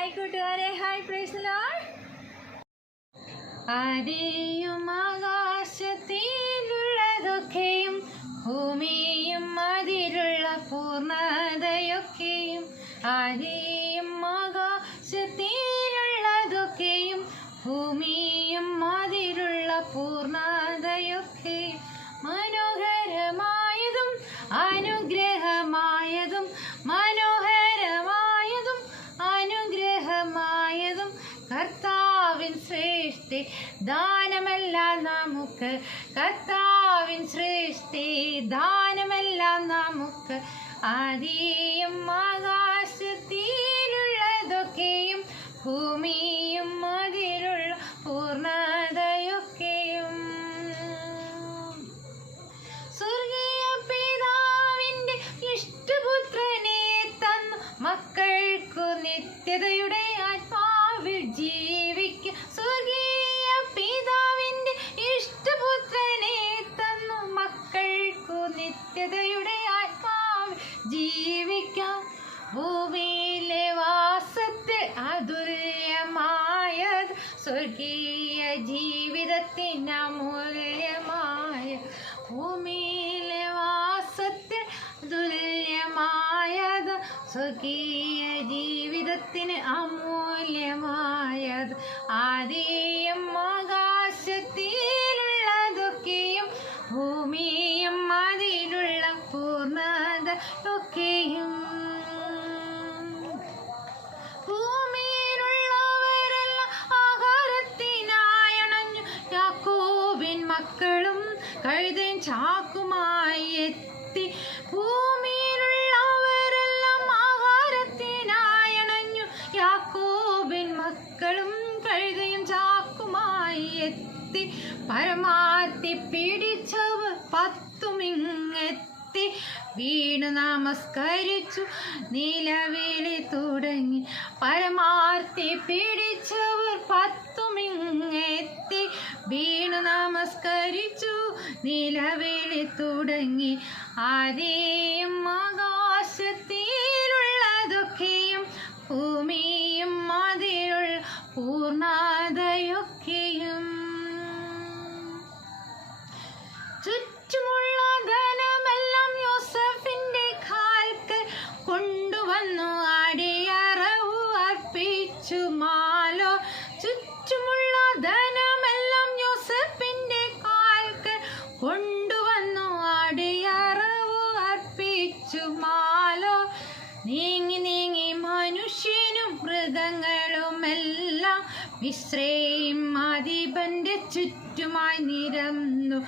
Hi കൂട്ടുകാരെ, hi praise the Lord. ആദിയും ആകാശത്തിലുള്ളതൊക്കെയും ഭൂമിയും അതിലുള്ള പൂർണ്ണതയൊക്കെയും, ആദിയും ആകാശത്തിലുള്ളതൊക്കെയും ഭൂമിയും അതിലുള്ള പൂർണ്ണതയൊക്കെയും മനോഹരമായതും അനുഗ്രഹമായതും മനോഹരമായതും അനുഗ്രഹമായതും കർത്താവിൻ സൃഷ്ടി ദാനമെല്ലാം നമുക്ക്, കർത്താവിൻ സൃഷ്ടി ദാനമെല്ലാം നമുക്ക്. ആദിയും ആകാശത്തിലുള്ളതൊക്കെയും ഭൂമിയും അതിലുള്ള പൂർണ്ണതയൊക്കെയും സ്വർഗീയ പിതാവിൻ്റെ ഇഷ്ടപുത്രനെ തന്നു മക്കൾക്കു നിത്യതയുടെ ആത്മാവിൽ ജീവിക്കും. സ്വർഗീയ പിതാവിൻ്റെ ഇഷ്ടപുത്രനെ തന്നു മക്കൾക്കു നിത്യതയുടെ ആത്മാവിൽ ജീവിക്കാം. ഭൂമിയിലെ വാസത്തിൽ അതുല്യമായത് സ്വർഗീയ ജീവിതത്തിന് അമൂല്യമായ, ഭൂമിയിലെ വാസത്തിൽ തുല്യമായത് സ്വർഗീയ ജീവിതത്തിന് അമൂല്യമായത്. ആദിയും ആകാശത്തിലുള്ളതൊക്കെയും ഭൂമിയും അതിലുള്ള പൂർണ്ണതയൊക്കെയും ഭൂമിയിലുള്ളവരെല്ലാം ആഹാരത്തിനായണഞ്ഞു യാക്കോബിൻ മക്കളും കഴുതൻ ചാക്കുമായി എത്തി. ഭൂമിയിലുള്ളവരെല്ലാം ആഹാരത്തിനായണഞ്ഞു യാക്കോബിൻ മക്കളും കഴുതയും ചാക്കുമായി എത്തി. പരമാർത്തി പിടിച്ചവർ പത്തുമിങ്ങെത്തി. വീണു നമസ്കരിച്ചു നിലവിളി തുടങ്ങി. പരമാർത്തി പിടിച്ചവർ പത്തുമിങ്ങെത്തി. വീണു നമസ്കരിച്ചു നിലവിളി തുടങ്ങി. ആദിയും ആകാശത്തിലുള്ളതൊക്കെയും ഭൂമിയും അതിലുള്ള പൂർണ്ണതയൊക്കെയും ചുറ്റുമുള്ള ധനമെല്ലാം യോസഫിന്റെ കാൽക്കൽ കൊണ്ടുവന്നു അടിയറവു അർപ്പിച്ചു മാലോ. ചുറ്റുമുള്ള ധനമെല്ലാം യോസഫിന്റെ കാൽക്കൽ കൊണ്ടുവന്നു അടിയറവു അർപ്പിച്ചു മാലോ. നീങ്ങി നീങ്ങി മനുഷ്യനും മൃഗങ്ങളുമെല്ലാം മിസ്രയീം അധിപന്റെ ചുറ്റുമായി നിരന്നു.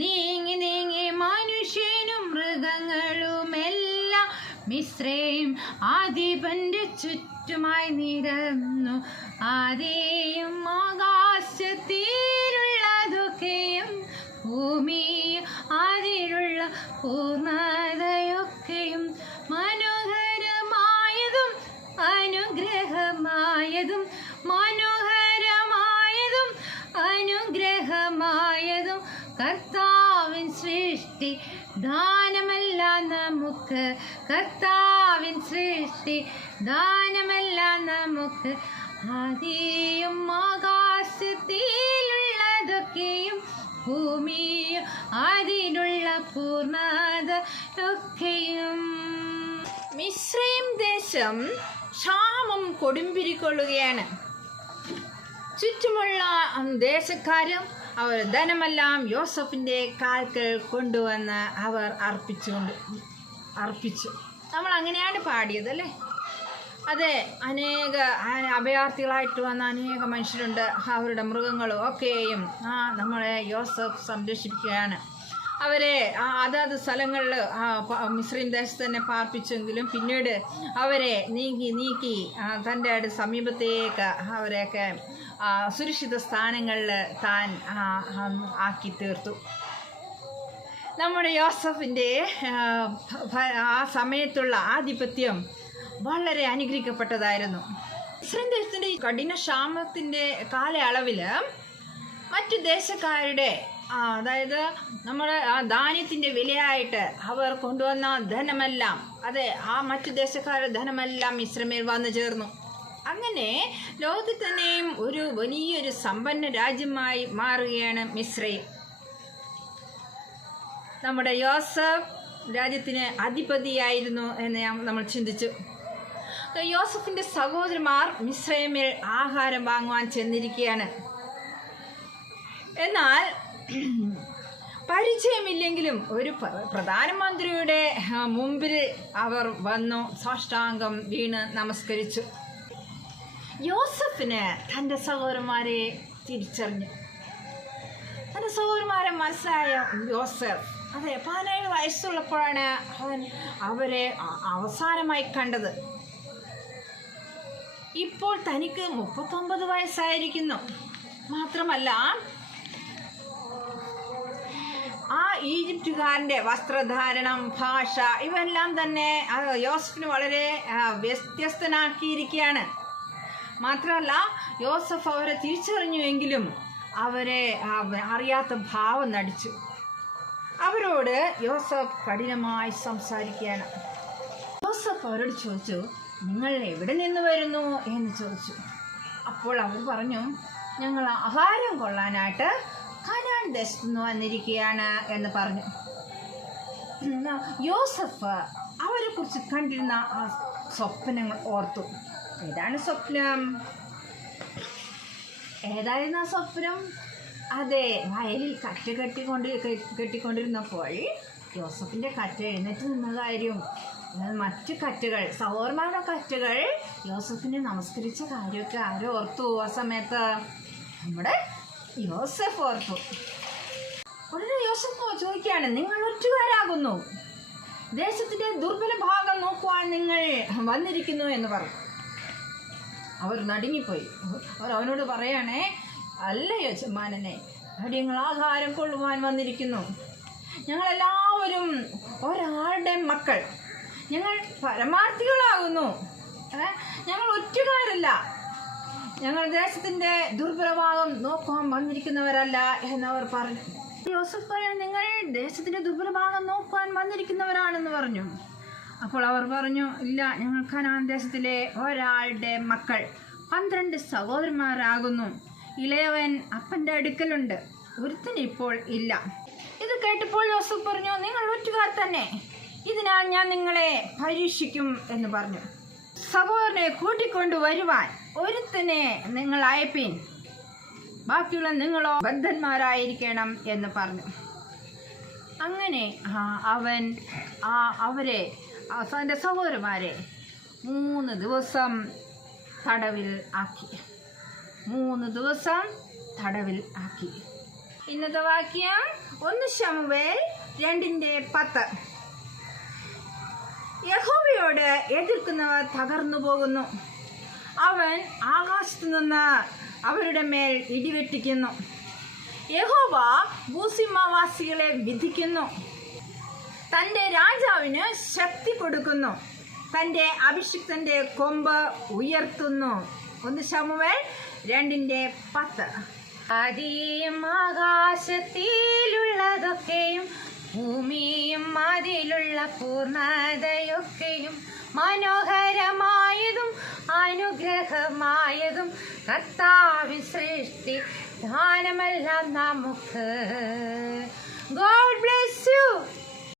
നീങ്ങി നീങ്ങി മനുഷ്യനും മൃഗങ്ങളുമെല്ലാം മിസ്രയീം അധിപന്റെ ചുറ്റുമായി നിരന്നു. ആദിയും ആകാശത്തിലുള്ളതൊക്കെയും ഭൂമി അതിലുള്ള പൂർണ്ണതയൊക്കെയും മനോഹരമായതും അനുഗ്രഹമായതും മനോഹരമായതും അനുഗ്രഹമായതും കർത്താവിൻ സൃഷ്ടി ദാനമെല്ലാം നമുക്ക്, കർത്താവിൻ സൃഷ്ടി ദാനമെല്ലാം നമുക്ക്. ആദിയും ആകാശത്തിലുള്ളതൊക്കെയും ഭൂമിയും അതിലുള്ള പൂർണ്ണതയൊക്കെയും. മിസ്രയീം ദേശം ക്ഷാമം കൊടുമ്പിരിക്കൊള്ളുകയാണ്. ചുറ്റുമുള്ള ദേശക്കാരും അവർ ധനമെല്ലാം യോസഫിൻ്റെ കാൽക്കൽ കൊണ്ടുവന്ന് അവർ അർപ്പിച്ചു. നമ്മൾ അങ്ങനെയാണ് പാടിയതല്ലേ. അതെ, അനേക അഭയാർത്ഥികളായിട്ട് വന്ന അനേക മനുഷ്യരുണ്ട്. അവരുടെ മൃഗങ്ങളും ഒക്കെയും നമ്മളെ യോസഫ് സംരക്ഷിക്കുകയാണ്. അവരെ അതാത് സ്ഥലങ്ങളിൽ മിസ്രയീം ദേശത്ത് തന്നെ പാർപ്പിച്ചെങ്കിലും പിന്നീട് അവരെ നീക്കി തൻ്റെ സമീപത്തേക്ക് അവരെയൊക്കെ സുരക്ഷിത സ്ഥാനങ്ങളിൽ താൻ ആക്കി തീർത്തു. നമ്മുടെ യോസഫിൻ്റെ ആ സമയത്തുള്ള ആധിപത്യം വളരെ അനുഗ്രഹിക്കപ്പെട്ടതായിരുന്നു. മിസ്രയീം ദേശത്തിൻ്റെ കഠിന ക്ഷാമത്തിൻ്റെ കാലയളവിൽ മറ്റു ദേശക്കാരുടെ അതായത് നമ്മുടെ ആ ധാന്യത്തിൻ്റെ വിലയായിട്ട് അവർ കൊണ്ടുവന്ന ധനമെല്ലാം, അതെ, ആ മറ്റു ദേശക്കാരുടെ ധനമെല്ലാം മിസ്രയീമിൽ വന്നു ചേർന്നു. അങ്ങനെ ലോകത്തിൽ തന്നെയും ഒരു വലിയൊരു സമ്പന്ന രാജ്യമായി മാറുകയാണ് മിസ്രൈം. നമ്മുടെ യോസഫ് രാജ്യത്തിന് അധിപതിയായിരുന്നു എന്ന് നമ്മൾ ചിന്തിച്ചു. യോസഫിൻ്റെ സഹോദരന്മാർ മിസ്രൈമിൽ ആഹാരം വാങ്ങുവാൻ ചെന്നിരിക്കുകയാണ്. എന്നാൽ പരിചയമില്ലെങ്കിലും ഒരു പ്രധാനമന്ത്രിയുടെ മുമ്പിൽ അവർ വന്നു സാഷ്ടാംഗം വീണ് നമസ്കരിച്ചു. യോസഫിന് തൻ്റെ സഹോദരന്മാരെ തിരിച്ചറിഞ്ഞു. തൻ്റെ സഹോദരന്മാരെ മനസ്സിലായ യോസഫ് 17 വയസ്സുള്ളപ്പോഴാണ് അവരെ അവസാനമായി കണ്ടത്. ഇപ്പോൾ തനിക്ക് 39 വയസ്സായിരിക്കുന്നു. മാത്രമല്ല, ആ ഈജിപ്തുകാരൻ്റെ വസ്ത്രധാരണം, ഭാഷ, ഇവയെല്ലാം തന്നെ യോസഫിന് വളരെ വ്യത്യസ്തനാക്കിയിരിക്കുകയാണ്. മാത്രമല്ല, യോസഫ് അവരെ തിരിച്ചറിഞ്ഞുവെങ്കിലും അവരെ അറിയാത്ത ഭാവം നടിച്ചു. അവരോട് യോസഫ് കഠിനമായി സംസാരിക്കുകയാണ്. യോസഫ് അവരോട് ചോദിച്ചു, നിങ്ങൾ എവിടെ നിന്ന് വരുന്നു എന്ന് ചോദിച്ചു. അപ്പോൾ അവർ പറഞ്ഞു, ഞങ്ങൾ ആഹാരം കൊള്ളാനായിട്ട് കനാൻ ദേശത്ത് നിന്ന് വന്നിരിക്കുകയാണ് എന്ന് പറഞ്ഞു. യോസഫ് അവരെ കുറിച്ച് കണ്ടിരുന്ന ആ സ്വപ്നങ്ങൾ ഓർത്തു. ഏതാണ് സ്വപ്നം? ഏതായിരുന്നു ആ സ്വപ്നം? അതെ, വയലിൽ കറ്റ കെട്ടിക്കൊണ്ടിരുന്നപ്പോൾ യോസഫിൻ്റെ കറ്റ എഴുന്നേറ്റ് നിന്ന കാര്യം, മറ്റു കറ്റകൾ, സഹോദരന്മാരുടെ കറ്റകൾ യോസഫിനെ നമസ്കരിച്ച കാര്യമൊക്കെ ആരോ ഓർത്തു? ആ സമയത്ത് നമ്മുടെ യോസഫ് ഓർത്തു. ഉടനെ യോസഫ് ചോദിക്കുകയാണ്, നിങ്ങൾ ഒറ്റുകാരാകുന്നു, ദേശത്തിൻ്റെ ദുർബല ഭാഗം നോക്കുവാൻ നിങ്ങൾ വന്നിരിക്കുന്നു എന്ന് പറഞ്ഞു. അവർ നടുങ്ങിപ്പോയി. അവർ അവനോട് പറയണേ, അല്ല യജമാനനെ, ഞങ്ങൾ ആഹാരം കൊള്ളുവാൻ വന്നിരിക്കുന്നു. ഞങ്ങളെല്ലാവരും ഒരാളുടെ മക്കൾ, ഞങ്ങൾ പരമാർത്ഥികളാകുന്നു, ഞങ്ങൾ ഒറ്റുകാരല്ല, ഞങ്ങൾ ദേശത്തിൻ്റെ ദുർബലഭാഗം നോക്കുവാൻ വന്നിരിക്കുന്നവരല്ല എന്നവർ പറഞ്ഞു. യോസഫ് പറഞ്ഞു, നിങ്ങൾ ദേശത്തിൻ്റെ ദുർബലഭാഗം നോക്കുവാൻ വന്നിരിക്കുന്നവരാണെന്ന് പറഞ്ഞു. അപ്പോൾ അവർ പറഞ്ഞു, ഇല്ല, ഞങ്ങൾ കനാൻ ദേശത്തിലെ ഒരാളുടെ മക്കൾ, 12 സഹോദരന്മാരാകുന്നു. ഇളയവൻ അപ്പൻ്റെ അടുക്കലുണ്ട്, ഒരുത്തൻ ഇപ്പോൾ ഇല്ല. ഇത് കേട്ടപ്പോൾ യോസഫ് പറഞ്ഞു, നിങ്ങൾ ഒറ്റുകാർ തന്നെ, ഇതിനാൽ ഞാൻ നിങ്ങളെ പരീക്ഷിക്കും എന്ന് പറഞ്ഞു. സഹോദരനെ കൂട്ടിക്കൊണ്ടു വരുവാൻ ഒരുത്തനെ നിങ്ങൾ അയപ്പീൻ, ബാക്കിയുള്ള നിങ്ങളോ ബദ്ധന്മാരായിരിക്കണം എന്ന് പറഞ്ഞു. അങ്ങനെ അവൻ അവരെ, തൻ്റെ സഹോദരന്മാരെ 3 ദിവസം തടവിൽ ആക്കി. 3 ദിവസം തടവിൽ ആക്കി. ഇന്നത്തെ വാക്യം 1 ശമൂവേൽ 2:10. യഹോവയോട് എതിർക്കുന്നവർ തകർന്നു പോകുന്നു, അവൻ ആകാശത്തു നിന്ന് അവരുടെ മേൽ ഇടിവെട്ടിക്കുന്നു. യഹോവ ഭൂസിമാവാസികളെ വിധിക്കുന്നു, തൻ്റെ രാജാവിന് ശക്തി കൊടുക്കുന്നു, തൻ്റെ അഭിഷിക്തൻ്റെ കൊമ്പ് ഉയർത്തുന്നു. 1 ശമൂവേൽ 2:10. ആദിയും ആകാശത്തിലുള്ളതൊക്കെയും ഭൂമിയും അതിലുള്ള പൂർണ്ണതയൊക്കെയും മനോഹരമായതും അനുഗ്രഹമായതും കർത്താവിൻ സൃഷ്ടി ദാനമെല്ലാം നമുക്ക്. God bless you.